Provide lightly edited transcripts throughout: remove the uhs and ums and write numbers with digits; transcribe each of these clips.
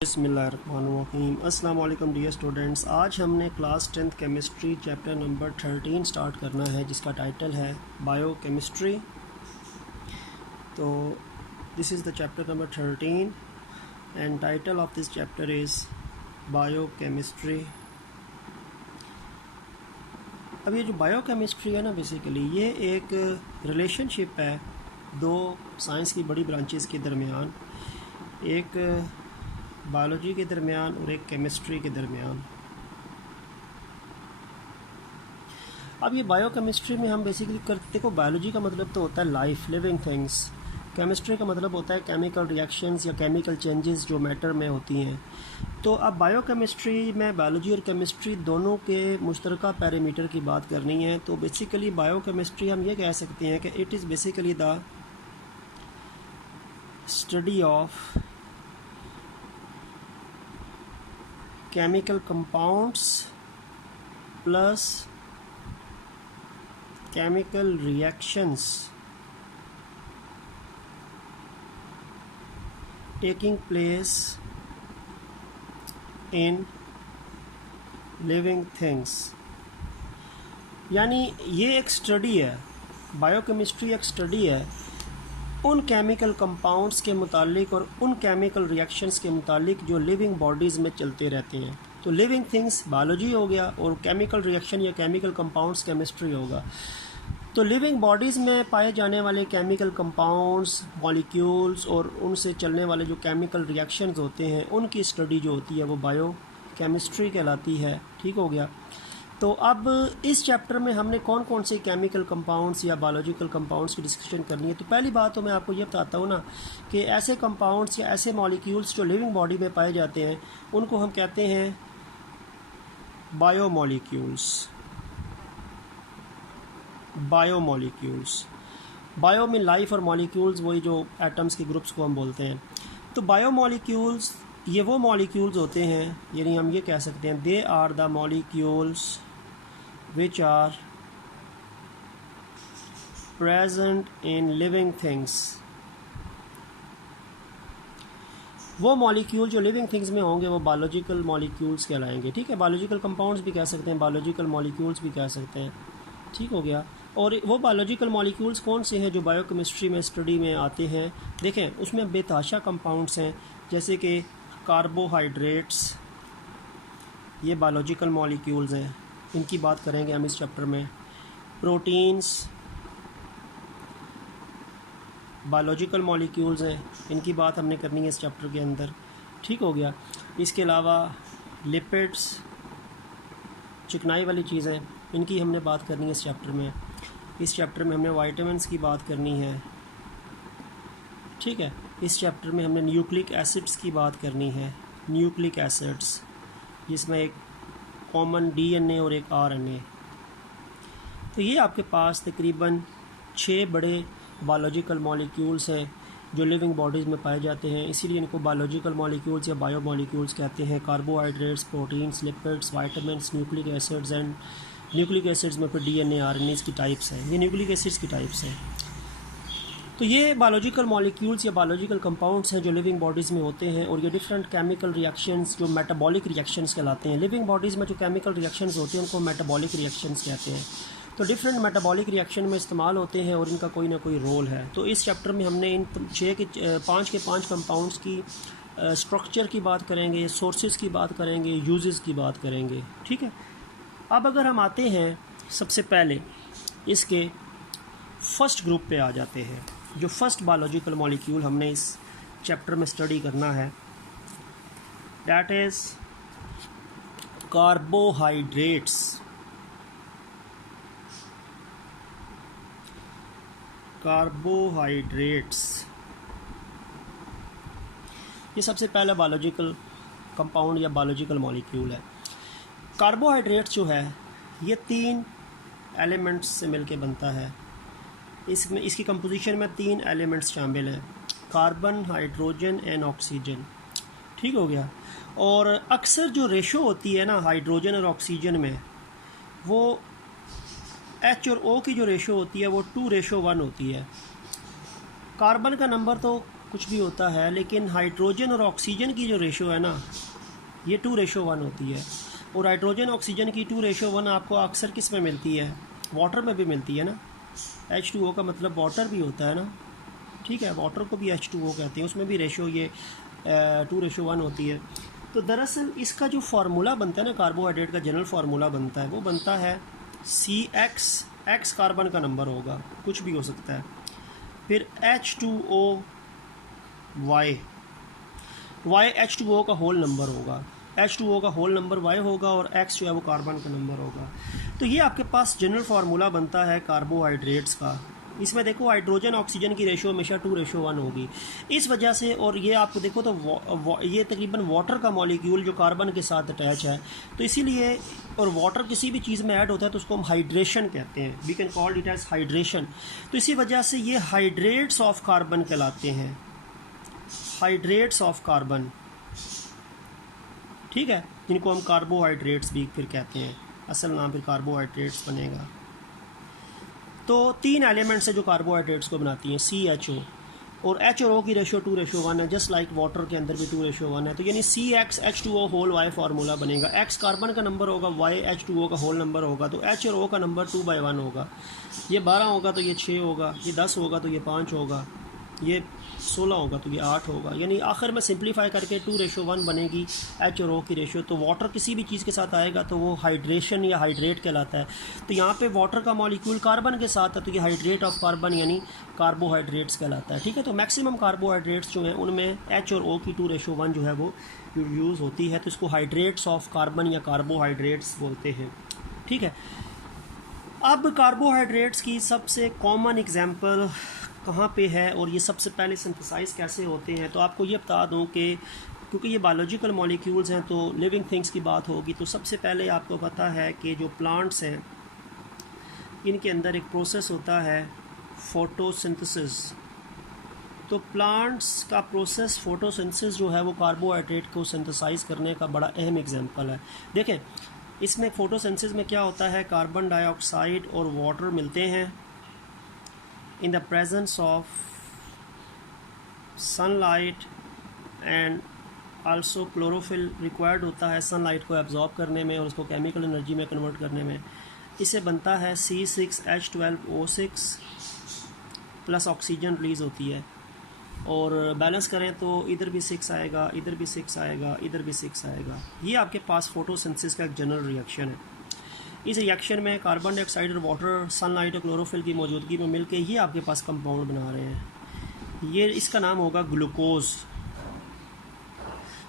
बिस्मिल्लाहिर्रहमानिर्रहीम। अस्सलाम वालेकुम डियर स्टूडेंट्स। आज हमने class 10th chemistry chapter number 13 start करना है, जिसका टाइटल है बायो केमिस्ट्री। तो this is the chapter number 13 and title of this chapter is biochemistry. अब ये जो बायो केमिस्ट्री है ना, बेसिकली ये एक रिलेशनशिप है दो साइंस की बड़ी ब्रांचेस के दरमियान, एक बायोलॉजी के दरमियान और एक केमिस्ट्री के दरमियान। अब ये बायो केमिस्ट्री में हम बेसिकली करते, देखो बायोलॉजी का मतलब तो होता है लाइफ, लिविंग थिंग्स। केमिस्ट्री का मतलब होता है केमिकल रिएक्शंस या केमिकल चेंजेस जो मैटर में होती हैं। तो अब बायो केमिस्ट्री में बायोलॉजी और केमिस्ट्री दोनों के मुश्तरका पैरामीटर की बात करनी है। तो बेसिकली बायो केमिस्ट्री हम ये कह सकते हैं कि it is basically the study of chemical compounds plus chemical reactions taking place in living things। यानी ये एक स्टडी है, बायोकेमिस्ट्री एक स्टडी है उन केमिकल कंपाउंड्स के मुतालिक और उन केमिकल रिएक्शंस के मुतालिक जो लिविंग बॉडीज़ में चलते रहते हैं। तो लिविंग थिंग्स बायोलॉजी हो गया और केमिकल रिएक्शन या केमिकल कंपाउंड्स केमिस्ट्री होगा। तो लिविंग बॉडीज़ में पाए जाने वाले केमिकल कंपाउंड्स, मॉलिक्यूल्स और उनसे चलने वाले जो केमिकल रिएक्शंस होते हैं, उनकी स्टडी जो होती है वो बायो केमिस्ट्री कहलाती है। ठीक हो गया। तो अब इस चैप्टर में हमने कौन कौन से केमिकल कंपाउंड्स या बायोलॉजिकल कंपाउंड्स की डिस्कशन करनी है। तो पहली बात तो मैं आपको ये बताता हूँ ना कि ऐसे कंपाउंड्स या ऐसे मॉलिक्यूल्स जो लिविंग बॉडी में पाए जाते हैं उनको हम कहते हैं बायोमॉलिक्यूल्स। बायोमॉलिक्यूल्स, बायो में लाइफ और मॉलिक्यूल्स वही जो एटम्स के ग्रुप्स को हम बोलते हैं। तो बायोमॉलिक्यूल्स ये वो मॉलिक्यूल्स होते हैं, यानी हम ये कह सकते हैं they are the molecules which are present in living things। वो मॉलिक्यूल जो लिविंग थिंग्स में होंगे वो बायोलॉजिकल मॉलिक्यूल्स कहलाएंगे। ठीक है, बायोलॉजिकल कंपाउंड्स भी कह सकते हैं, बायोलॉजिकल मॉलिक्यूल्स भी कह सकते हैं। ठीक हो गया। और वो बायोलॉजिकल मॉलिक्यूल्स कौन से हैं जो बायोकेमिस्ट्री में स्टडी में आते हैं? देखें, उसमें बेतहाशा कंपाउंड्स हैं, जैसे कि कार्बोहाइड्रेट्स, ये बायोलॉजिकल मॉलिक्यूल्स हैं, इनकी बात करेंगे हम इस चैप्टर में। प्रोटीन्स बायोलॉजिकल मॉलिक्यूल्स हैं, इनकी बात हमने करनी है इस चैप्टर के अंदर। ठीक हो गया। इसके अलावा लिपिड्स, चिकनाई वाली चीज़ें, इनकी हमने बात करनी है इस चैप्टर में। इस चैप्टर में हमने वाइटामिन्स की बात करनी है। ठीक है। इस चैप्टर में हमने न्यूक्लिक एसिड्स की बात करनी है, न्यूक्लिक एसिड्स, जिसमें एक कॉमन डीएनए और एक आरएनए। तो ये आपके पास तकरीबन 6 बड़े बायोलॉजिकल मॉलिक्यूल्स हैं जो लिविंग बॉडीज़ में पाए जाते हैं, इसीलिए इनको बायोलॉजिकल मॉलिक्यूल्स या बायो मॉलिक्यूल्स कहते हैं। Carbohydrates, proteins, lipids, vitamins, nucleic acids and nucleic acids में फिर डीएनए, आरएनए की टाइप्स हैं। ये न्यूक्लिक एसिड्स की टाइप्स हैं। तो ये बायोलॉजिकल मॉलिक्यूल्स या बायोलॉजिकल कंपाउंड्स हैं जो लिविंग बॉडीज़ में होते हैं, और ये डिफरेंट केमिकल रिएक्शंस जो मेटाबॉलिक रिएक्शंस कहलाते हैं। लिविंग बॉडीज़ में जो केमिकल रिएक्शंस होते हैं उनको मेटाबॉलिक रिएक्शंस कहते हैं। तो डिफरेंट मेटाबॉलिक रिएक्शन में इस्तेमाल होते हैं और इनका कोई ना कोई रोल है। तो इस चैप्टर में हमने इन 5 के 5 कंपाउंड्स की स्ट्रक्चर की बात करेंगे, सोर्सेज की बात करेंगे, यूजेस की बात करेंगे। ठीक है। अब अगर हम आते हैं सबसे पहले इसके फर्स्ट ग्रुप पे आ जाते हैं, जो फर्स्ट बायोलॉजिकल मॉलिक्यूल हमने इस चैप्टर में स्टडी करना है, दैट इज़ कार्बोहाइड्रेट्स। कार्बोहाइड्रेट्स ये सबसे पहला बायोलॉजिकल कंपाउंड या बायोलॉजिकल मॉलिक्यूल है। कार्बोहाइड्रेट्स जो है ये 3 एलिमेंट्स से मिलके बनता है। इसमें इसकी कंपोजिशन में 3 एलिमेंट्स शामिल हैं, कार्बन, हाइड्रोजन एंड ऑक्सीजन। ठीक हो गया। और अक्सर जो रेशो होती है ना हाइड्रोजन और ऑक्सीजन में, वो H और O की जो रेशो होती है वो 2:1 होती है। कार्बन का नंबर तो कुछ भी होता है, लेकिन हाइड्रोजन और ऑक्सीजन की जो रेशो है ना, ये 2:1 होती है। और हाइड्रोजन ऑक्सीजन की 2:1 आपको अक्सर किस में मिलती है? वाटर में भी मिलती है ना। H2O का मतलब वाटर भी होता है ना, ठीक है, वाटर को भी H2O कहते हैं, उसमें भी रेशो ये 2:1 होती है। तो दरअसल इसका जो फार्मूला बनता है ना, कार्बोहाइड्रेट का जनरल फार्मूला बनता है, वो बनता है CX, X कार्बन का नंबर होगा, कुछ भी हो सकता है, फिर H2O Y H2O का होल नंबर होगा, H2O का होल नंबर Y होगा, और X जो है वो कार्बन का नंबर होगा। तो ये आपके पास जनरल फार्मूला बनता है कार्बोहाइड्रेट्स का। इसमें देखो हाइड्रोजन ऑक्सीजन की रेशो हमेशा 2:1 होगी इस वजह से। और ये आपको देखो तो ये तकरीबन वाटर का मॉलिक्यूल जो कार्बन के साथ अटैच है, तो इसीलिए, और वाटर किसी भी चीज़ में ऐड होता है तो उसको हम हाइड्रेशन कहते हैं, we can call it as hydration. तो इसी वजह से ये हाइड्रेट्स ऑफ कार्बन कहलाते हैं, हाइड्रेट्स ऑफ कार्बन, ठीक है, जिनको हम कार्बोहाइड्रेट्स भी फिर कहते हैं, असल नाम फिर कार्बोहाइड्रेट्स बनेगा। तो 3 एलिमेंट्स है जो कार्बोहाइड्रेट्स को बनाती हैं, CHO, और H और O की रेशो 2:1 है, जस्ट लाइक वाटर के अंदर भी 2:1 है। तो यानी CX H2O whole Y formula बनेगा। X कार्बन का नंबर होगा, Y H2O का होल नंबर होगा, तो H और O का नंबर 2/1 होगा। ये 12 होगा तो ये 6 होगा, ये 10 होगा तो ये 5 होगा, ये 16 होगा तो ये 8 होगा। यानी आखिर में सिंप्लीफाई करके 2:1 बनेगी H और O की रेशो। तो वाटर किसी भी चीज़ के साथ आएगा तो वो हाइड्रेशन या हाइड्रेट कहलाता है। तो यहाँ पे वाटर का मॉलिक्यूल कार्बन के साथ है तो ये हाइड्रेट ऑफ कार्बन यानी कार्बोहाइड्रेट्स कहलाता है, ठीक है। तो मैक्सिमम कार्बोहाइड्रेट्स जो हैं उनमें H और O की 2:1 जो है वो यूज़ होती है, तो इसको हाइड्रेट्स ऑफ कार्बन या कार्बोहाइड्रेट्स बोलते हैं, ठीक है। अब कार्बोहाइड्रेट्स की सबसे कॉमन एग्जांपल कहाँ पे है और ये सबसे पहले सिंथेसाइज कैसे होते हैं, तो आपको ये बता दूं कि क्योंकि ये बायोलॉजिकल मॉलिक्यूल्स हैं तो लिविंग थिंग्स की बात होगी, तो सबसे पहले आपको पता है कि जो प्लांट्स हैं इनके अंदर एक प्रोसेस होता है फोटोसिंथेसिस। तो प्लांट्स का प्रोसेस फोटोसिंथेसिस जो है वो कार्बोहाइड्रेट को सिंथेसाइज करने का बड़ा अहम एग्जांपल है। देखें इसमें फोटोसिंथेसिस में क्या होता है, कार्बन डाइऑक्साइड और वाटर मिलते हैं in the presence of sunlight and also chlorophyll required होता है सनलाइट को एब्जॉर्ब करने में और उसको केमिकल एनर्जी में कन्वर्ट करने में। इससे बनता है C6H12O6 प्लस ऑक्सीजन रिलीज़ होती है, और बैलेंस करें तो इधर भी 6 आएगा, इधर भी 6 आएगा, इधर भी 6 आएगा। ये आपके पास फोटोसिंथेसिस का एक जनरल रिएक्शन है। इस रिएक्शन में कार्बन डाइऑक्साइड और वाटर सनलाइट और क्लोरोफिल की मौजूदगी में मिलके ये आपके पास कंपाउंड बना रहे हैं। ये इसका नाम होगा ग्लूकोज,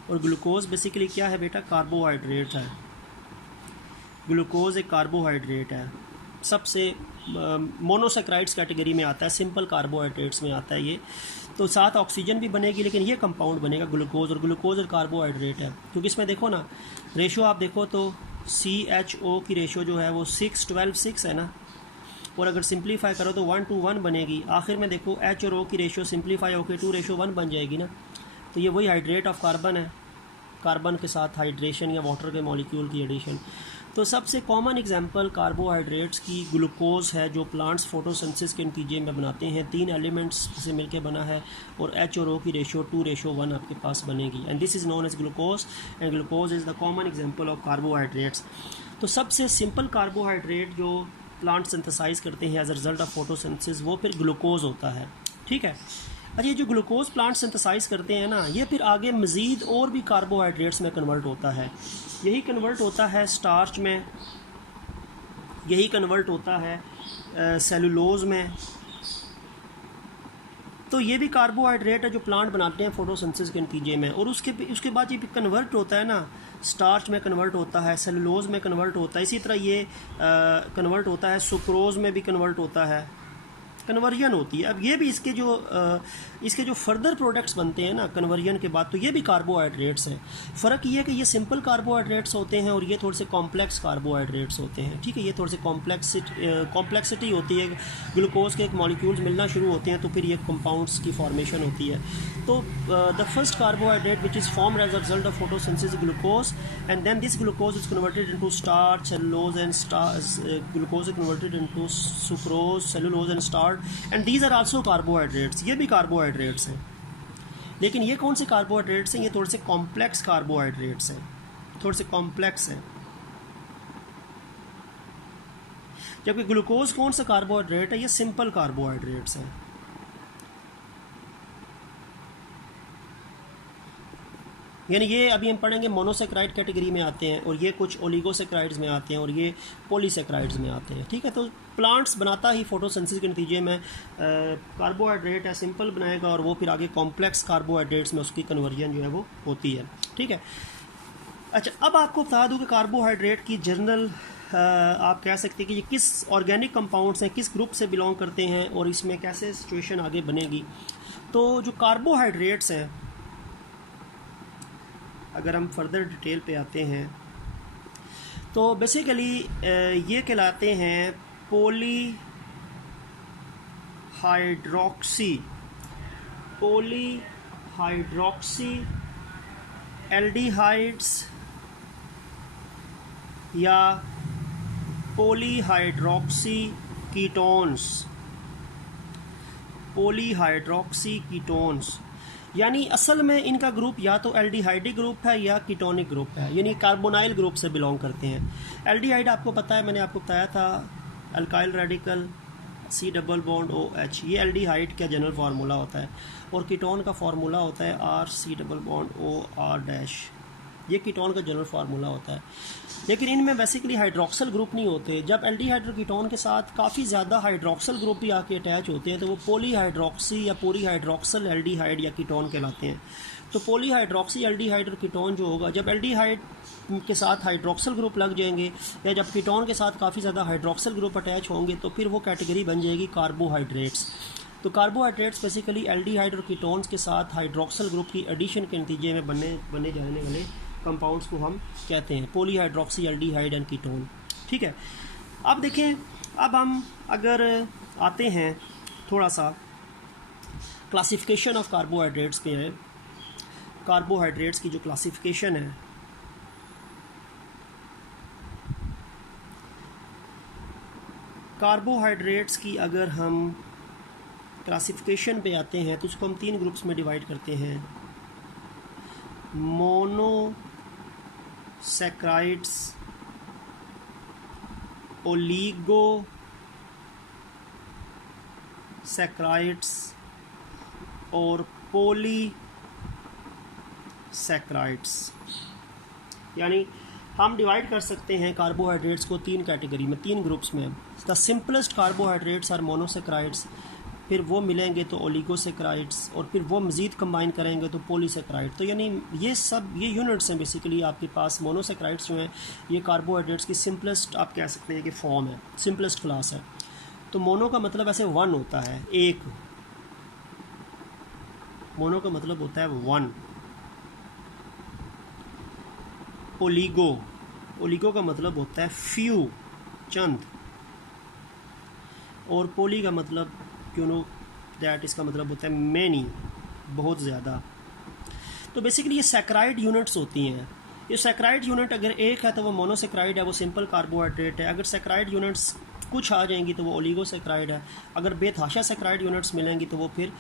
और ग्लूकोज बेसिकली क्या है बेटा, कार्बोहाइड्रेट है। ग्लूकोज एक कार्बोहाइड्रेट है, सबसे मोनोसेक्राइड्स कैटेगरी में आता है, सिंपल कार्बोहाइड्रेट्स में आता है ये। तो साथ ऑक्सीजन भी बनेगी लेकिन ये कंपाउंड बनेगा ग्लूकोज, और ग्लूकोज और कार्बोहाइड्रेट है। क्योंकि इसमें देखो ना रेशो, आप देखो तो CHO की रेशो जो है वो 6:12:6 है ना, और अगर सिंप्लीफाई करो तो 1:1 बनेगी। आखिर में देखो H और O की रेशो सिंप्लीफाई होकर 2:1 बन जाएगी ना। तो ये वही हाइड्रेट ऑफ कार्बन है, कार्बन के साथ हाइड्रेशन या वाटर के मॉलिक्यूल की एडिशन। तो सबसे कॉमन एग्जांपल कार्बोहाइड्रेट्स की ग्लूकोज है जो प्लांट्स फोटोसिंथेसिस के नतीजे में बनाते हैं। 3 एलिमेंट्स से मिलकर बना है, और H और O की रेशो 2:1 आपके पास बनेगी, and this is known as glucose, and glucose is the common example of carbohydrates. तो सबसे सिंपल कार्बोहाइड्रेट जो प्लांट सिंथेसाइज करते हैं as a result of photosynthesis वो फिर ग्लूकोज होता है, ठीक है। अच्छा, ये जो ग्लूकोज प्लांट सिंथेसाइज करते हैं ना, ये फिर आगे मज़ीद और भी कार्बोहाइड्रेट्स में कन्वर्ट होता है। यही कन्वर्ट होता है स्टार्च में, यही कन्वर्ट होता है सेलुलोज में। तो ये भी कार्बोहाइड्रेट है जो प्लांट बनाते हैं फोटोसिंथेसिस के नतीजे में, और उसके बाद ये भी कन्वर्ट होता है ना, स्टार्च में कन्वर्ट होता है, सेलुलोज में कन्वर्ट होता है। इसी तरह ये कन्वर्ट होता है सुक्रोज में भी कन्वर्ट होता है, कन्वर्जन होती है। अब ये भी इसके जो फर्दर प्रोडक्ट्स बनते हैं ना कन्वर्जन के बाद, तो ये भी कार्बोहाइड्रेट्स हैं। फ़र्क ये है कि ये सिंपल कार्बोहाइड्रेट्स होते हैं और ये थोड़े से कॉम्प्लेक्स कार्बोहाइड्रेट्स होते हैं, ठीक है। ये थोड़े से कॉम्प्लेक्सिटी होती है, ग्लूकोज के एक मॉलिक्यूल्स मिलना शुरू होते हैं तो फिर ये कंपाउंड्स की फॉर्मेशन होती है। तो the first carbohydrate which is formed as a result of photosynthesis glucose, and then this glucose is converted into starch, cellulose and glucose is converted into sucrose, cellulose and starch, and these are also carbohydrates. ये भी carbohydrates हैं, लेकिन ये कौन से carbohydrates हैं? ये थोड़े से कॉम्प्लेक्स कार्बोहाइड्रेट्स हैं, थोड़े से कॉम्प्लेक्स हैं। जबकि ग्लूकोज कौन सा कार्बोहाइड्रेट है? ये सिंपल कार्बोहाइड्रेट्स हैं। यानी ये अभी हम पढ़ेंगे मोनोसेक्राइड कैटेगरी में आते हैं, और ये कुछ ओलिगोसेक्राइड्स में आते हैं, और ये पॉलीसेक्राइड्स में आते हैं। ठीक है, तो प्लांट्स बनाता ही फोटोसिंथेसिस के नतीजे में कार्बोहाइड्रेट है सिंपल बनाएगा, और वो फिर आगे कॉम्प्लेक्स कार्बोहाइड्रेट्स में उसकी कन्वर्जन जो है वो होती है। ठीक है, अच्छा, अब आपको बता दूं कि कार्बोहाइड्रेट की जनरल आप कह सकते हैं कि ये किस ऑर्गेनिक कंपाउंड्स हैं, किस ग्रुप से बिलोंग करते हैं, और इसमें कैसे सिचुएशन आगे बनेगी। तो जो कार्बोहाइड्रेट्स हैं, अगर हम फर्दर डिटेल पे आते हैं तो बेसिकली ये कहलाते हैं पॉलीहाइड्रोक्सी एल्डिहाइड्स या पॉलीहाइड्रोक्सी कीटोन्स। यानी असल में इनका ग्रुप या तो एल्डिहाइडिक ग्रुप है या कीटोनिक ग्रुप है, यानी कार्बोनाइल ग्रुप से बिलोंग करते हैं। एल्डिहाइड आपको पता है, मैंने आपको बताया था, अल्काइल रेडिकल C+OH, ये एल्डिहाइड का जनरल फार्मूला होता है, और कीटोन का फार्मूला होता है RC+OR-, ये कीटोन का जनरल फार्मूला होता है। लेकिन इनमें बेसिकली हाइड्रोक्सल ग्रुप नहीं होते। जब एल्डिहाइड और कीटोन के साथ काफ़ी ज़्यादा हाइड्रोक्सल ग्रुप भी आके अटैच होते हैं तो वो पॉलीहाइड्रोक्सी या पॉलीहाइड्रोक्सल एल्डिहाइड या कीटोन कहलाते हैं। तो पॉलीहाइड्रोक्सी एल्डिहाइड और कीटोन जो होगा, जब एल्डिहाइड के साथ हाइड्रोक्सल ग्रुप लग जाएंगे या जब कीटोन के साथ काफ़ी ज़्यादा हाइड्रोक्सल ग्रुप अटैच होंगे तो फिर वो कैटेगरी बन जाएगी कार्बोहाइड्रेट्स। तो कार्बोहाइड्रेट्स बेसिकली एल्डिहाइड और कीटोन्स के साथ हाइड्रोक्सल ग्रुप की एडिशन के नतीजे में बने जाने वाले कंपाउंड्स को हम कहते हैं पॉलीहाइड्रोक्सी एल्डिहाइड एंड कीटोन। ठीक है, अब देखें, अब हम अगर आते हैं थोड़ा सा क्लासिफिकेशन ऑफ कार्बोहाइड्रेट्स पे है। कार्बोहाइड्रेट्स की जो क्लासिफिकेशन है, कार्बोहाइड्रेट्स की अगर हम क्लासिफिकेशन पे आते हैं तो उसको हम 3 ग्रुप्स में डिवाइड करते हैं। मोनोसैक्राइड्स, ओलिगोसैक्राइड्स और पॉलीसैक्राइड्स। यानी हम डिवाइड कर सकते हैं कार्बोहाइड्रेट्स को 3 कैटेगरी में, 3 ग्रुप्स में। The simplest carbohydrates are monosaccharides, फिर वो मिलेंगे तो ओलिगोसैक्राइड्स, और फिर वो मज़ीद कंबाइन करेंगे तो पॉलीसैक्राइड। तो यानी ये यूनिट्स हैं बेसिकली आपके पास। मोनोसैक्राइड्स जो हैं ये कार्बोहाइड्रेट्स की सिंपलेस्ट आप कह सकते हैं कि फॉर्म है, सिंपलेस्ट क्लास है। तो मोनो का मतलब ऐसे 1 होता है, एक। मोनो का मतलब होता है 1। ओलिगो का मतलब होता है फ्यू, चंद। और पोली का मतलब दैट इसका मतलब होता है मैनी, बहुत ज़्यादा। तो बेसिकली ये सैक्राइड यूनिट्स होती हैं। ये सैक्राइड यूनिट अगर एक है तो वो मोनोसैक्राइड है, वो सिंपल कार्बोहाइड्रेट है। अगर सैक्राइड यूनिट्स कुछ आ जाएंगी तो वो ओलिगोसैक्राइड है। अगर बेतहाशा सैक्राइड यूनिट्स मिलेंगी तो वो फिर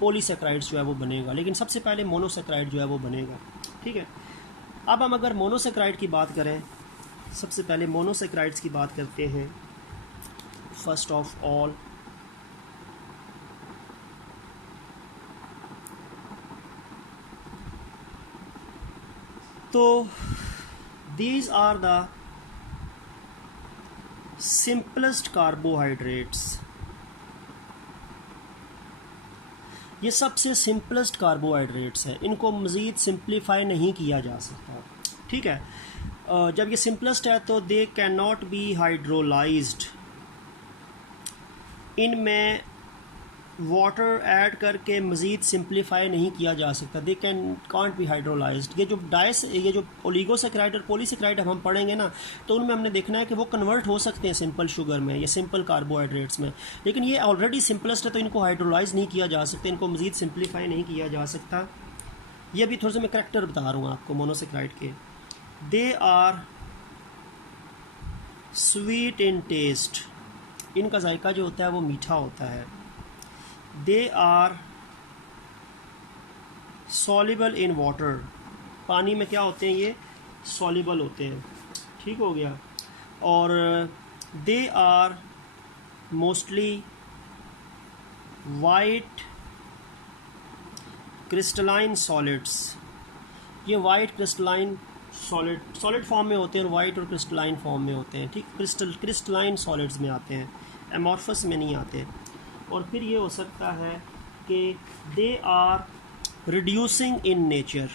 पॉलीसैक्राइड्स जो है वो बनेगा, लेकिन सबसे पहले मोनोसैक्राइड जो है वो बनेगा। ठीक है, अब हम अगर मोनोसैक्राइड की बात करें, सबसे पहले मोनोसैक्राइड्स की बात करते हैं। फर्स्ट ऑफ ऑल तो these are the simplest carbohydrates। ये सबसे सिंपलेस्ट कार्बोहाइड्रेट्स हैं, इनको मज़ीद सिंप्लीफाई नहीं किया जा सकता। ठीक है, जब ये सिंपलेस्ट है तो they can not be hydrolysed, इनमें वाटर ऐड करके मज़ीद सिंप्लीफाई नहीं किया जा सकता। They can't be hydrolysed. ये जो ओलिगोसैक्राइड और पॉलीसैक्राइड हम पढ़ेंगे ना, तो उनमें हमने देखना है कि वो कन्वर्ट हो सकते हैं सिंपल शुगर में या सिंपल कार्बोहाइड्रेट्स में, लेकिन ये ऑलरेडी सिंपलेस्ट है तो इनको हाइड्रोलाइज नहीं किया जा सकता, इनको मज़ीद सिंप्लीफाई नहीं किया जा सकता। ये भी थोड़ा सा मैं करैक्टर बता रहा हूँ आपको मोनोसैक्राइड के। They are sweet in taste, इनका जायका जो होता है वो मीठा होता है। They are soluble in water, पानी में क्या होते हैं ये, सॉल्युबल होते हैं, ठीक हो गया। और they are mostly white crystalline solids, ये वाइट क्रिस्टलाइन सॉलिड फॉर्म में होते हैं और वाइट और क्रिस्टलाइन फॉर्म में होते हैं, ठीक, क्रिस्टलाइन सॉलिड्स में आते हैं, एमॉर्फस में नहीं आते। और फिर ये हो सकता है कि they are reducing in nature,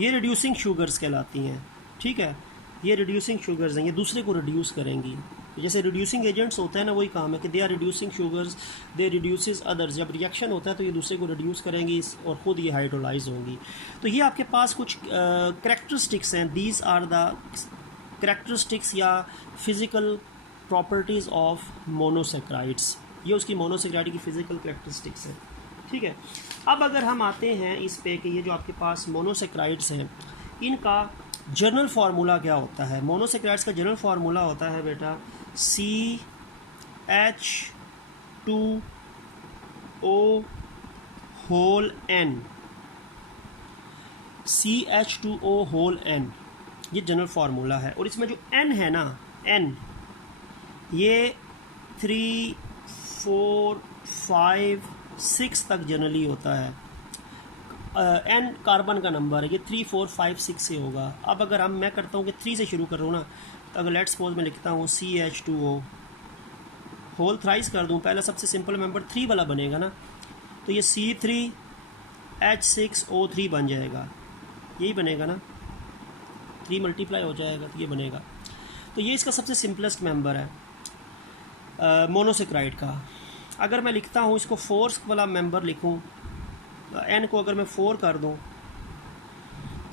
ये रिड्यूसिंग शुगर्स कहलाती हैं, ठीक है, ये रिड्यूसिंग शुगर्स हैं, ये दूसरे को रिड्यूस करेंगी। जैसे रिड्यूसिंग एजेंट्स होता है ना, वही काम है कि they are reducing sugars, they reduces others, जब रिएक्शन होता है तो ये दूसरे को रिड्यूस करेंगी और ख़ुद ये हाइड्रोलाइज होंगी। तो ये आपके पास कुछ करैक्टरिस्टिक्स हैं, दीज आर द करैक्टरिस्टिक्स या फिज़िकल प्रॉपर्टीज़ ऑफ मोनोसेक्राइड्स, ये उसकी मोनोसेक्राइड की फ़िज़िकल करैक्टरिस्टिक्स हैं, ठीक है। अब अगर हम आते हैं इस पे कि ये जो आपके पास मोनोसेक्राइड्स हैं, इनका जनरल फार्मूला क्या होता है। मोनोसेक्राइड्स का जनरल फार्मूला होता है बेटा CH2O whole N, CH2O whole N, ये जनरल फार्मूला है। और इसमें जो N है ना, N ये 3, 4, 5, 6 तक जनरली होता है। N कार्बन का नंबर है, ये 3, 4, 5, 6 से होगा। अब अगर मैं करता हूँ कि 3 से शुरू कर रहा हूँ ना, तो अगर लेट्स सपोज मैं लिखता हूँ CH2O होल थ्राइस कर दूँ, पहला सबसे सिंपल मेंबर 3 वाला बनेगा ना, तो ये C3H6O3 बन जाएगा, यही बनेगा ना, 3 मल्टीप्लाई हो जाएगा तो ये बनेगा। तो ये इसका सबसे सिंपलेस्ट मेंबर है मोनोसेक्राइड का। अगर मैं लिखता हूँ इसको 4 वाला मेंबर लिखूँ, N को अगर मैं 4 कर दूँ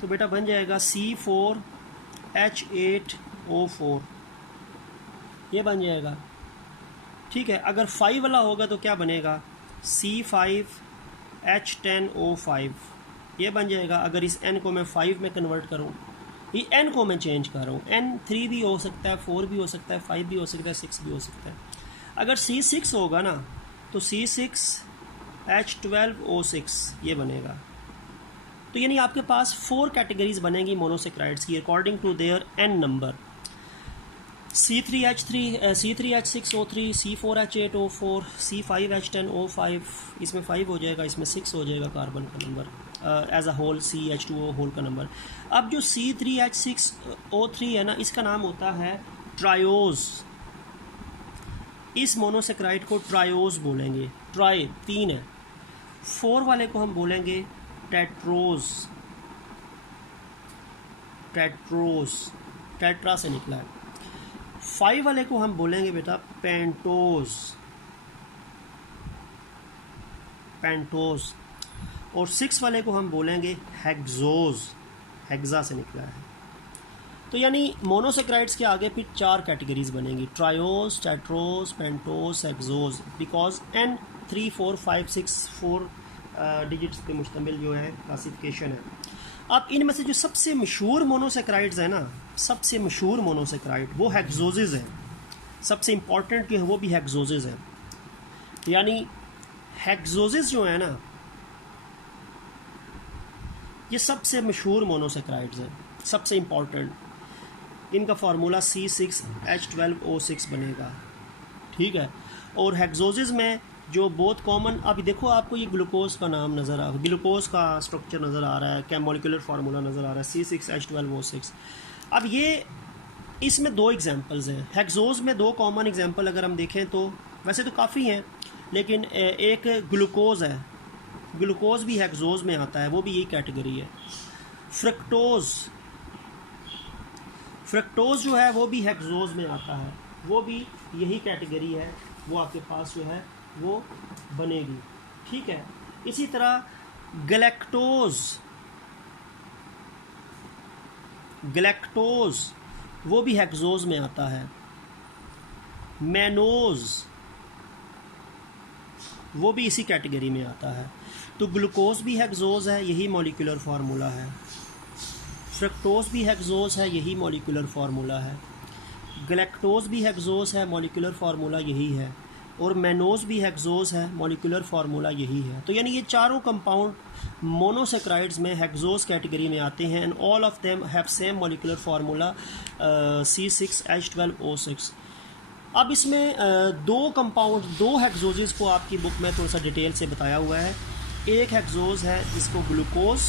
तो बेटा बन जाएगा C4H8O4, ये बन जाएगा, ठीक है। अगर 5 वाला होगा तो क्या बनेगा, C5H10O5, ये बन जाएगा। अगर इस N को मैं 5 में कन्वर्ट करूँ, ये N को मैं चेंज कर रहा हूँ, N 3 भी हो सकता है, 4 भी हो सकता है, 5 भी हो सकता है, 6 भी हो सकता है। अगर C6 होगा ना तो C6H12O6 ये बनेगा। तो यानी आपके पास 4 कैटेगरीज बनेंगी मोनोसेक्राइड्स की according to their N number, C3H6O3, C4H8O4, C5H10O5, इसमें 5 हो जाएगा, इसमें 6 हो जाएगा कार्बन का number as a whole, CH2O whole का नंबर। अब जो C3H6O3 है ना, इसका नाम होता है ट्रायोज, इस मोनोसेक्राइड को ट्रायोज बोलेंगे, ट्राई 3 है। 4 वाले को हम बोलेंगे टेट्रोज, टेट्रोज टेट्रा से निकला है। 5 वाले को हम बोलेंगे बेटा पेंटोज, पेंटोज। और 6 वाले को हम बोलेंगे हेक्सोज, हेक्सा से निकला है। तो यानी मोनोसेक्राइड्स के आगे फिर 4 कैटेगरीज बनेंगी, triose, tetrose, pentose, hexose, because N 3, 4, 5, 6 4 digits पे मुश्तमिल जो है क्लासिफिकेशन है। अब इनमें से जो सबसे मशहूर मोनोसेक्राइड्स है ना, सबसे मशहूर मोनोसेक्राइड वो हेक्सोजेस है, सबसे इम्पॉर्टेंट जो है वो भी हेक्सोजेस है। यानी हेक्सोजेस जो है ना, ये सबसे मशहूर मोनोसेक्राइड्स हैं, सबसे इम्पॉर्टेंट। इनका फार्मूला C6H12O6 बनेगा, ठीक है। और हेक्सोजेस में जो बहुत कॉमन, अभी देखो आपको ये ग्लूकोज का नाम नज़र आ, ग्लूकोज का स्ट्रक्चर नज़र आ रहा है, क्या मॉलिक्यूलर फार्मूला नज़र आ रहा है C6H12O6। अब ये इसमें 2 एग्जांपल्स हैं, हेक्सोज में 2 कॉमन एग्जांपल अगर हम देखें तो वैसे तो काफ़ी हैं, लेकिन एक ग्लूकोज है, ग्लूकोज भी हेक्सोज में आता है, वो भी यही कैटेगरी है। फ्रक्टोज, फ्रक्टोज जो है वो भी हेक्सोज में आता है, वो भी यही कैटेगरी है, वो आपके पास जो है वो बनेगी, ठीक है। इसी तरह गैलेक्टोज, गैलेक्टोज वो भी हेक्सोज में आता है। मैनोज वो भी इसी कैटेगरी में आता है। तो ग्लूकोज भी हेक्सोज है, यही मॉलिक्यूलर फार्मूला है। फ्रक्टोज भी हेक्सोज है, यही मॉलिक्यूलर फार्मूला है। गैलेक्टोज भी हेक्सोज है, मॉलिक्यूलर फार्मूला यही है। और मैनोज भी हेक्सोज है, मॉलिक्यूलर फार्मूला यही है। तो यानी ये चारों कंपाउंड मोनोसेक्राइड्स में हेक्सोज कैटेगरी में आते हैं and all of them have same molecular formula C6H12O6। अब इसमें दो कंपाउंड, दो हेक्सोजेस को आपकी बुक में थोड़ा सा डिटेल से बताया हुआ है। एक हेक्सोज है जिसको ग्लूकोज,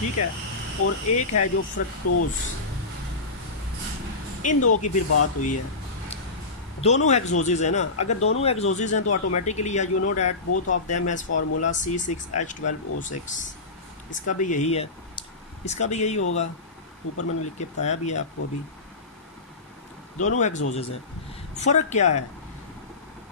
ठीक है, और एक है जो फ्रक्टोज। इन दो की फिर बात हुई है। दोनों हेक्सोजेस है ना, अगर दोनों हेक्सोजेस हैं तो automatically you know that both of them has formula C6H12O6। इसका भी यही है, इसका भी यही होगा, ऊपर मैंने लिख के बताया भी है आपको अभी। दोनों हेक्सोजेस हैं। फ़र्क क्या है,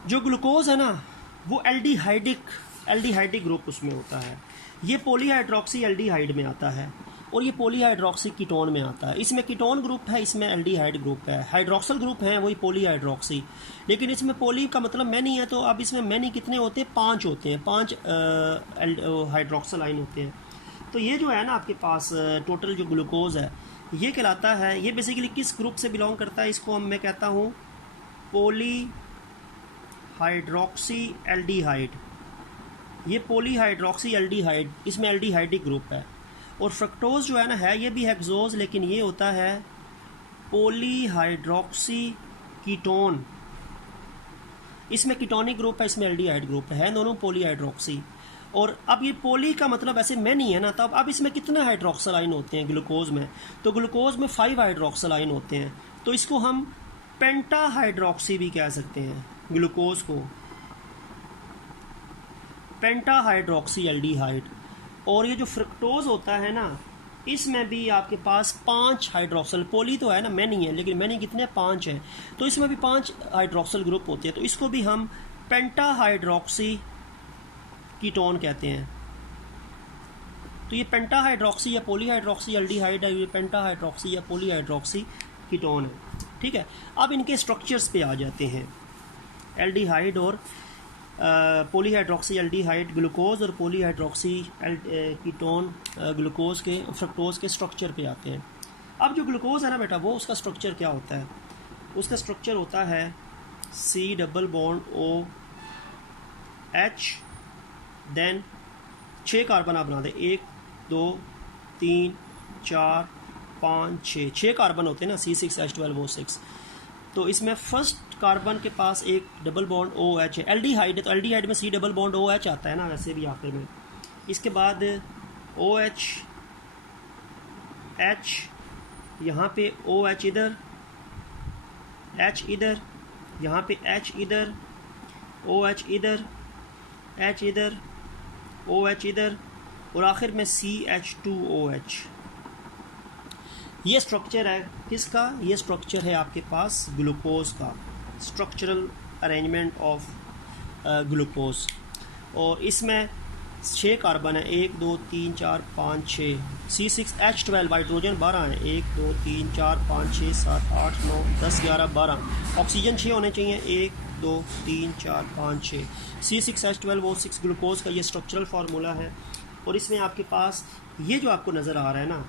जो ग्लूकोज है ना वो एल्डिहाइडिक ग्रुप उसमें होता है, ये पॉलीहाइड्रोक्सी एल्डिहाइड में आता है और ये पॉलीहाइड्रोक्सी कीटोन में आता है। इसमें कीटोन ग्रुप है, इसमें एल्डिहाइड ग्रुप है। हाइड्रोक्सल ग्रुप है वही पॉलीहाइड्रोक्सी, लेकिन इसमें पॉली का मतलब मैनी है, तो अब इसमें मैनी कितने होते हैं, 5 होते हैं, 5 हाइड्रोक्सल आइन होते हैं। तो ये जो है ना आपके पास टोटल जो ग्लूकोज है ये कहलाता है, ये बेसिकली किस ग्रुप से बिलोंग करता है, इसको मैं कहता हूँ पॉलीहाइड्रोक्सी एल्डिहाइड। ये पॉलीहाइड्रोक्सी एल्डिहाइड, इसमें एल्डिहाइडिक ग्रुप है। और फ्रक्टोज जो है ना है ये भी हेक्सोज, लेकिन ये होता है पॉलीहाइड्रोक्सी कीटोन। इसमें कीटोनिक ग्रुप है, इसमें एल्डिहाइड ग्रुप है, दोनों पॉलीहाइड्रोक्सी। और अब ये पॉली का मतलब ऐसे में नहीं है ना, तब अब इसमें कितने हाइड्रोक्सल आइन होते हैं ग्लूकोज में, तो ग्लूकोज में 5 हाइड्रोक्सल आइन होते हैं। तो इसको हम पेंटाहाइड्रोक्सी भी कह सकते हैं, ग्लूकोज को पेंटाहाइड्रोक्सी एल्डिहाइड। और ये जो फ्रक्टोज होता है ना इसमें भी आपके पास 5 हाइड्रोक्सल, पॉली तो है ना, मैनी है, लेकिन मैनी कितने 5 हैं, तो इसमें भी 5 हाइड्रोक्सल ग्रुप होते हैं। तो इसको भी हम पेंटाहाइड्रोक्सी कीटोन कहते हैं। तो ये पेंटाहाइड्रोक्सी या पॉलीहाइड्रोक्सी एल्डिहाइड है, ये पेंटाहाइड्रोक्सी या पॉलीहाइड्रोक्सी कीटोन है, ठीक है। अब इनके स्ट्रक्चर्स पे आ जाते हैं, एल्डिहाइड और पॉलीहाइड्रोक्सी एल्डिहाइड ग्लूकोज और पॉलीहाइड्रोक्सी कीटोन ग्लूकोज के फ्रक्टोज के स्ट्रक्चर पे आते हैं। अब जो ग्लूकोज है ना बेटा, वो उसका स्ट्रक्चर क्या होता है, उसका स्ट्रक्चर होता है C+OH, देन 6 कार्बन आप बना दें, 1 2 3 4 5 6 कार्बन होते हैं ना C6H12O6। तो इसमें फर्स्ट कार्बन के पास एक डबल बॉन्ड OH है, एल्डिहाइड है, तो एल्डिहाइड में C डबल बॉन्ड OH आता है ना वैसे भी आखिर में। इसके बाद OH, H, यहाँ पे OH इधर, H इधर, यहाँ पे H इधर, OH इधर, H इधर, OH इधर, और आखिर में CH2OH। ये स्ट्रक्चर है किसका, ये स्ट्रक्चर है आपके पास ग्लूकोज का, स्ट्रक्चरल अरेंजमेंट ऑफ ग्लूकोज। और इसमें 6 कार्बन है, 1 2 3 4 5 6, C6H12 हाइड्रोजन 12 है, 1 2 3 4 5 6 7 8 9 10 11 12, ऑक्सीजन 6 होने चाहिए, 1 2 3 4 5 6। C6H12O6 ग्लूकोज का ये स्ट्रक्चरल फार्मूला है। और इसमें आपके पास ये जो आपको नज़र आ रहा है ना,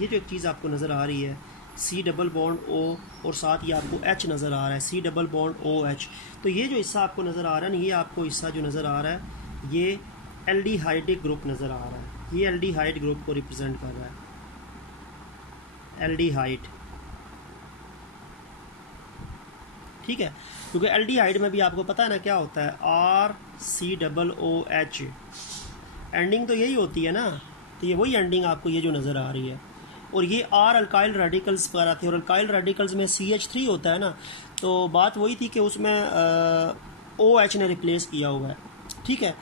ये जो एक चीज़ आपको नज़र आ रही है C डबल बॉन्ड O और साथ ही आपको H नज़र आ रहा है, C डबल बॉन्ड OH। तो ये जो हिस्सा आपको नज़र आ रहा है ना, ये आपको हिस्सा जो नज़र आ रहा है ये एल्डिहाइडिक ग्रुप नज़र आ रहा है, ये एल्डिहाइड ग्रुप को रिप्रेजेंट कर रहा है, एल्डिहाइड, ठीक है। क्योंकि एल्डिहाइड में भी आपको पता है ना क्या होता है, RCOOH एंडिंग तो यही होती है ना, तो ये वही एंडिंग आपको ये जो नज़र आ रही है। और ये R अल्काइल रेडिकल्स पर आते हैं, और अल्काइल रेडिकल्स में CH3 होता है ना, तो बात वही थी कि उसमें OH ने रिप्लेस किया हुआ है, ठीक है,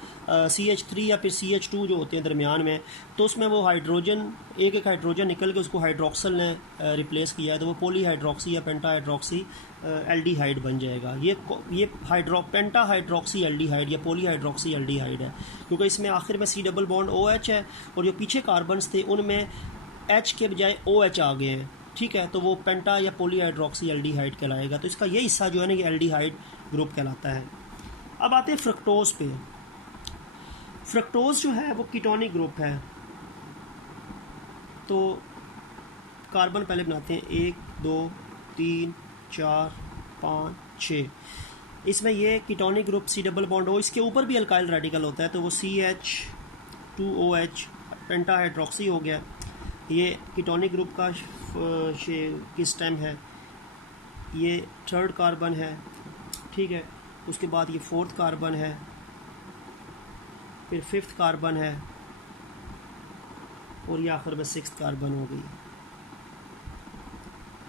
CH3 या फिर CH2 जो होते हैं दरमियान में, तो उसमें वो हाइड्रोजन एक हाइड्रोजन निकल के उसको हाइड्रोक्सल ने रिप्लेस किया है, तो वो पॉलीहाइड्रोक्सी या पेंटाहाइड्रोक्सी एल्डिहाइड बन जाएगा। ये पेंटाहाइड्रोक्सी एल्डिहाइड या पॉलीहाइड्रोक्सी एल्डिहाइड है, क्योंकि इसमें आखिर में C डबल बॉन्ड OH है, और जो पीछे कार्बन्स थे उनमें H के बजाय OH आ गए हैं, ठीक है, तो वो पेंटा या पॉलीहाइड्रोक्सी एल्डिहाइड कहलाएगा। तो इसका ये हिस्सा जो है ना ये एल्डिहाइड ग्रुप कहलाता है। अब आते हैं फ्रक्टोज पे। फ्रक्टोज जो है वो कीटोनिक ग्रुप है। तो कार्बन पहले बनाते हैं, 1 2 3 4 5 6। इसमें ये ketonic group C double bond O, इसके ऊपर भी अल्काइल रेडिकल होता है, तो वो CH2OH पेंटा हाइड्रोक्सी हो गया। ये कीटोनिक ग्रुप का की स्टेम है, ये 3rd कार्बन है, ठीक है। उसके बाद ये 4th कार्बन है, फिर 5th कार्बन है, और ये आखिर में 6th कार्बन हो गई।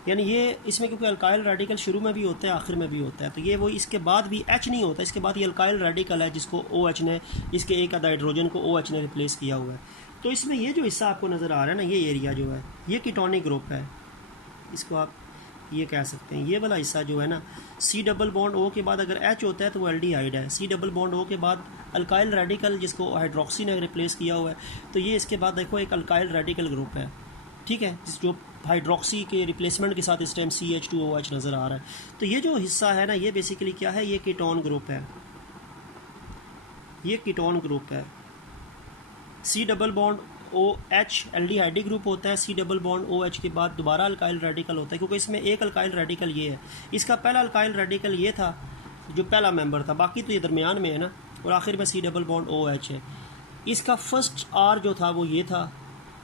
यानी ये इसमें क्योंकि अल्काइल रेडिकल शुरू में भी होता है, आखिर में भी होता है, तो ये वो इसके बाद भी H नहीं होता, इसके बाद ये अल्काइल रेडिकल है जिसको OH ने, इसके एक आधा हाइड्रोजन को OH ने रिप्लेस किया हुआ है। तो इसमें ये जो हिस्सा आपको नज़र आ रहा है ना, ये एरिया जो है ये कीटोनिक ग्रुप है, इसको आप ये कह सकते हैं। ये वाला हिस्सा जो है ना, C डबल बॉन्ड O के बाद अगर H होता है तो वो एल्डिहाइड है। C डबल बॉन्ड O के बाद अल्काइल रेडिकल जिसको हाइड्रोक्सी ने रिप्लेस किया हुआ है, तो ये इसके बाद देखो एक अल्काइल रेडिकल ग्रुप है, ठीक है, जो हाइड्रोक्सी के रिप्लेसमेंट के साथ इस टाइम CH2OH नज़र आ रहा है। तो ये जो हिस्सा है ना, ये बेसिकली क्या है, ये कीटोन ग्रुप है, ये कीटोन ग्रुप है। C double bond OH aldehyde group होता है, C डबल बॉन्ड OH के बाद दोबारा अल्काइल रेडिकल होता है, क्योंकि इसमें एक अल्काइल रेडिकल ये है, इसका पहला अल्काइल रेडिकल ये था जो पहला मेंबर था, बाकी तो ये दरमियान में है ना, और आखिर में C डबल बॉन्ड OH है। इसका फर्स्ट R जो था वो ये था,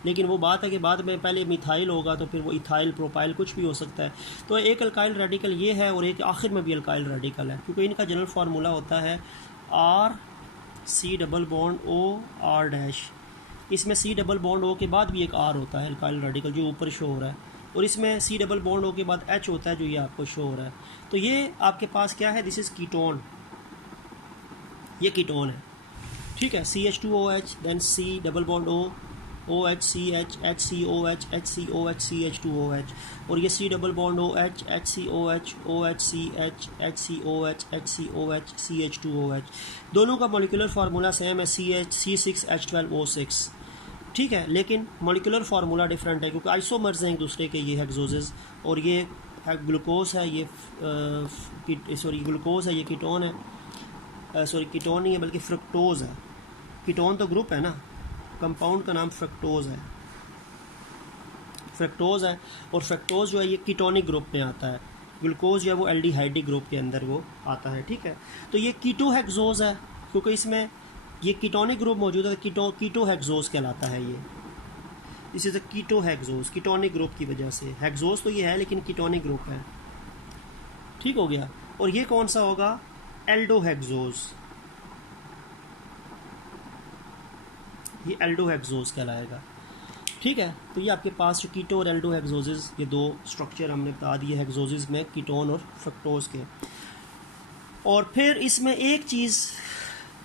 लेकिन वो बात है कि बाद में पहले मिथाइल होगा तो फिर वो इथाइल प्रोपाइल कुछ भी हो सकता है। तो एक अल्काइल रेडिकल ये है और एक आखिर में भी अल्काइल रेडिकल है, क्योंकि इनका जनरल फार्मूला होता है RC डबल बॉन्ड OR'। इसमें C डबल बॉन्ड O के बाद भी एक R होता है अल्काइल रेडिकल जो ऊपर शो हो रहा है, और इसमें C डबल बॉन्ड O के बाद H होता है जो ये आपको शो हो रहा है। तो ये आपके पास क्या है, दिस इज़ कीटोन, ये कीटोन है, ठीक है। CH2OH, then C double bond O, OHCH, HCOH, HCOH, CH2OH, और ये C double bond OH, HCOH, OHCH, HCOH, HCOH, CH2OH, दोनों का मॉलिक्यूलर फार्मूला सेम है, C6H12O6, ठीक है। लेकिन मॉलिक्यूलर फार्मूला डिफरेंट है क्योंकि आइसोमर्स हैं एक दूसरे के, ये हेक्सोजेस, और ये ग्लूकोज है, ये ग्लूकोज है, ये कीटोन है, कीटोन नहीं है बल्कि फ्रक्टोज है। कीटोन तो ग्रुप है ना, कंपाउंड का नाम फ्रक्टोज है, फ्रक्टोज है, और फ्रक्टोज जो है ये कीटोनिक ग्रुप में आता है, ग्लूकोज जो है वो एल्डिहाइडिक ग्रुप के अंदर वो आता है, ठीक है। तो ये कीटोहेक्सोज है क्योंकि इसमें ये कीटोनिक ग्रुप मौजूद है, कीटोहेक्सोज कहलाता है ये, this is a ketohexose, ketonic group की वजह से। हेक्सोज तो ये है लेकिन कीटोनिक ग्रुप है, ठीक हो गया। और ये कौन सा होगा, एल्डोहेक्सोज, ये एल्डोहेक्सोज कहलाएगा, ठीक है। तो ये आपके पास जो कीटो और एल्डोहेक्सोजेस, ये दो स्ट्रक्चर हमने बता दिए हेक्सोजेस में, कीटोन और फ्रक्टोज के। और फिर इसमें एक चीज़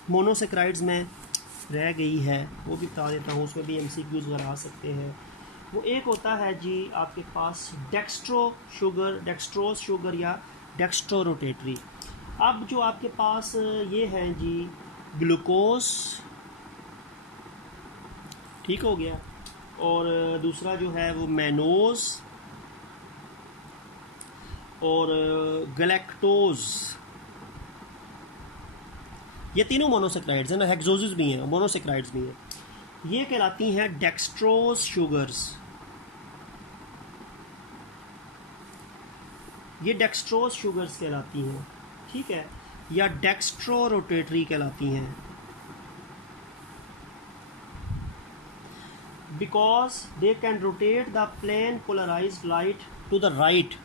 मोनोसेक्राइड्स में रह गई है, वो भी बता देता हूँ, उसमें भी MCQs वगैरह आ सकते हैं। वो एक होता है जी आपके पास डेक्स्ट्रोज शुगर या डेक्स्ट्रो रोटेटरी। अब जो आपके पास ये है जी ग्लूकोज, ठीक हो गया, और दूसरा जो है वो मैनोज और गैलेक्टोज, ये तीनों मोनोसेक्राइड्स हैं ना, हेक्सोजेस भी हैं, मोनोसेक्राइड्स भी हैं, ये कहलाती हैं डेक्स्ट्रोज शुगर्स, ये डेक्स्ट्रोज शुगर्स कहलाती हैं, ठीक है, या डेक्स्ट्रो रोटेटरी कहलाती हैं, because they can rotate the plane polarized light to the right।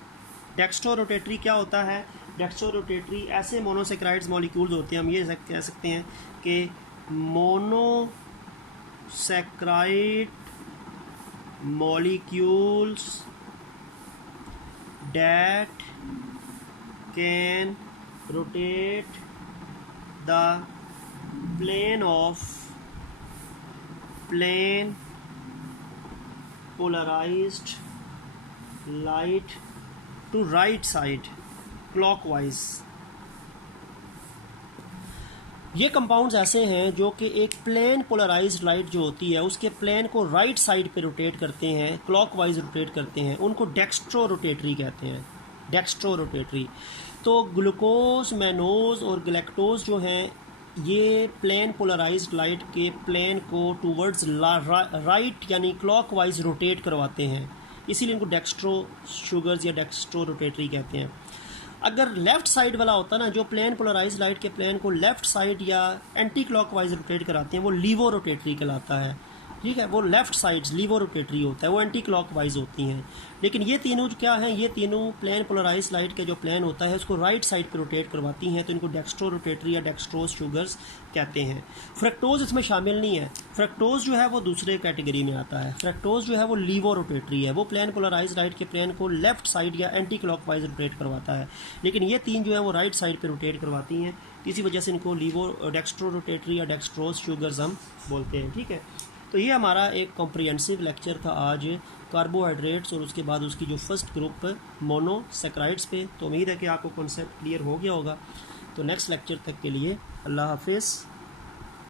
Dextro rotatory क्या होता है, डेक्स्ट्रो रोटेटरी ऐसे मोनोसेक्राइड्स मॉलिक्यूल्स होते हैं, हम ये कह सकते हैं कि monosaccharide molecules that can rotate the plane polarized light to right side clockwise। ये कंपाउंड्स ऐसे हैं जो कि एक प्लेन पोलराइज्ड लाइट जो होती है उसके प्लेन को राइट साइड पे रोटेट करते हैं, क्लॉकवाइज रोटेट करते हैं, उनको डेक्स्ट्रो रोटेटरी कहते हैं, डेक्स्ट्रो रोटेटरी। तो ग्लूकोज, मैनोज और गैलेक्टोज जो हैं ये प्लेन पोलराइज्ड लाइट के प्लेन को टूवर्ड्स राइट यानी क्लॉकवाइज रोटेट करवाते हैं, इसीलिए इनको डेक्स्ट्रो शुगर्स या डेक्स्ट्रो रोटेटरी कहते हैं। अगर लेफ़्ट साइड वाला होता ना, जो प्लेन पोलराइज लाइट के प्लेन को लेफ़्ट साइड या एंटी क्लॉकवाइज रोटेट कराते हैं, वो लीवो रोटेटरी कहलाता है। ठीक है, वो लेफ़्ट साइड्स लीवो रोटेटरी होता है, वो एंटी क्लॉकवाइज होती हैं। लेकिन ये तीनों जो क्या हैं, ये तीनों प्लेन पोलराइज लाइट के जो प्लेन होता है उसको राइट साइड पे रोटेट करवाती हैं, तो इनको डेक्स्ट्रो रोटेटरी या डेक्स्ट्रोज शुगर्स कहते हैं। फ्रक्टोज इसमें शामिल नहीं है। फ्रक्टोज जो है वो दूसरे कैटेगरी में आता है। फ्रक्टोज जो है वो लीवो रोटेटरी है, वो प्लेन पोलराइज लाइट के प्लेन को लेफ्ट साइड या एंटी क्लॉकवाइज रोटेट करवाता है। लेकिन ये तीन जो है वो राइट साइड पे रोटेट करवाती हैं, इसी वजह से इनको लीवो डेक्स्ट्रो रोटेटरी या डेक्स्ट्रोज शुगर्स हम बोलते हैं। ठीक है, तो ये हमारा एक कॉम्प्रिहेंसिव लेक्चर था आज कार्बोहाइड्रेट्स और उसके बाद उसकी जो फर्स्ट ग्रुप मोनोसैकराइड्स पे। तो उम्मीद है कि आपको कॉन्सेप्ट क्लियर हो गया होगा। तो नेक्स्ट लेक्चर तक के लिए अल्लाह हाफिज़।